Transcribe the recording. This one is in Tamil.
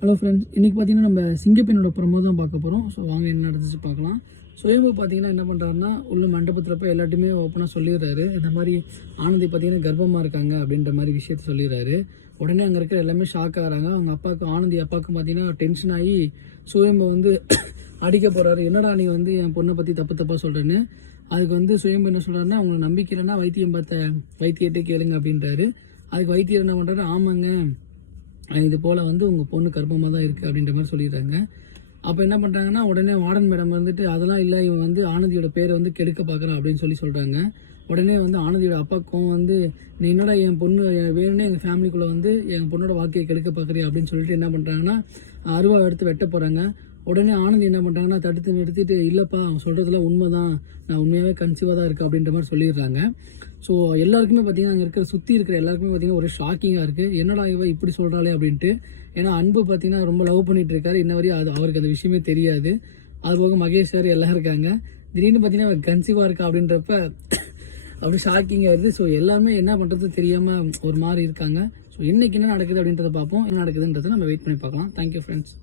ஹலோ ஃப்ரெண்ட்ஸ், இன்றைக்கி பார்த்தீங்கன்னா நம்ம சிங்கப்பெண்ணோட ப்ரொமோ தான் பார்க்க போகிறோம். ஸோ வாங்க என்ன நடந்துச்சு பார்க்கலாம். சுயம்பு பார்த்தீங்கன்னா என்ன பண்ணுறாருன்னா உள்ள மண்டபத்தில் போய் எல்லாத்தையுமே ஓப்பனாக சொல்லிடுறாரு. இந்த மாதிரி ஆனந்தி பார்த்தீங்கன்னா கர்ப்பமாக இருக்காங்க அப்படின்ற மாதிரி விஷயத்த சொல்லிடுறாரு. உடனே அங்கே இருக்கிற எல்லாமே ஷாக் ஆகிறாங்க. அவங்க அப்பாவுக்கும் ஆனந்தி அப்பாவுக்கும் பார்த்தீங்கன்னா டென்ஷன் ஆகி சுயம்பை வந்து அடிக்க போகிறாரு. என்னடா நீ வந்து என் பொண்ணை பற்றி தப்பாக சொல்கிறேன்னு. அதுக்கு வந்து சுயம்பு என்ன சொல்கிறாருன்னா, உங்களுக்கு நம்பிக்கை இல்லைன்னா வைத்தியத்தை கேளுங்க அப்படின்றாரு. அதுக்கு வைத்தியர் என்ன பண்ணுறாரு, ஆமாங்க இது போல் வந்து உங்கள் பொண்ணு கர்ப்பமாக தான் இருக்குது அப்படின்ற மாதிரி சொல்லிடுறாங்க. அப்போ என்ன பண்ணுறாங்கன்னா, உடனே வார்டன் மேடம் வந்துட்டு அதெல்லாம் இல்லை, இவன் வந்து ஆனந்தியோட பேரை வந்து கெடுக்க பார்க்குறான் அப்படின்னு சொல்கிறாங்க. உடனே வந்து ஆனந்தியோட அப்பாவுக்கும் வந்து நீ என்னடா என் பொண்ணு வேணும்னே எங்கள் ஃபேமிலிக்குள்ளே வந்து எங்கள் பொண்ணோட வாழ்க்கையை கெடுக்க பார்க்குறியா அப்படின்னு சொல்லிட்டு என்ன பண்ணுறாங்கன்னா அருவா எடுத்து வெட்ட போகிறாங்க. உடனே ஆனந்தி என்ன பண்ணுறாங்கன்னா தடுத்து நிறுத்திட்டு, இல்லைப்பா அவன் சொல்கிறதுல உண்மை தான், நான் உண்மையாகவே கன்சீவாக தான் இருக்குது அப்படின்ற மாதிரி சொல்லிடுறாங்க. ஸோ எல்லாருக்குமே பார்த்தீங்கன்னா அங்கே இருக்கிற சுற்றி இருக்கிற எல்லாருக்குமே பார்த்தீங்கன்னா ஒரே ஷாக்கிங்காக இருக்குது. என்னடா இவ இப்படி சொல்கிறாளே அப்படின்ட்டு. ஏன்னா அன்பு பார்த்தீங்கன்னா ரொம்ப லவ் பண்ணிட்டு இருக்காரு. இன்ன வரையும் அவருக்கு அந்த விஷயமே தெரியாது. அதுபோக மகேஷ் சார் எல்லாம் இருக்காங்க. திடீர்னு பார்த்தீங்கன்னா கன்சீவாக இருக்கா அப்படின்றப்ப அப்படி ஷாக்கிங்காக இருக்குது. ஸோ எல்லாருமே என்ன பண்ணுறது தெரியாமல் ஒரு மாதிரி இருக்காங்க. ஸோ இன்றைக்கி என்ன நடக்குது அப்படின்றத பார்ப்போம். என்ன நடக்குதுன்றதை நம்ம வெயிட் பண்ணி பார்க்கலாம். Thank you friends.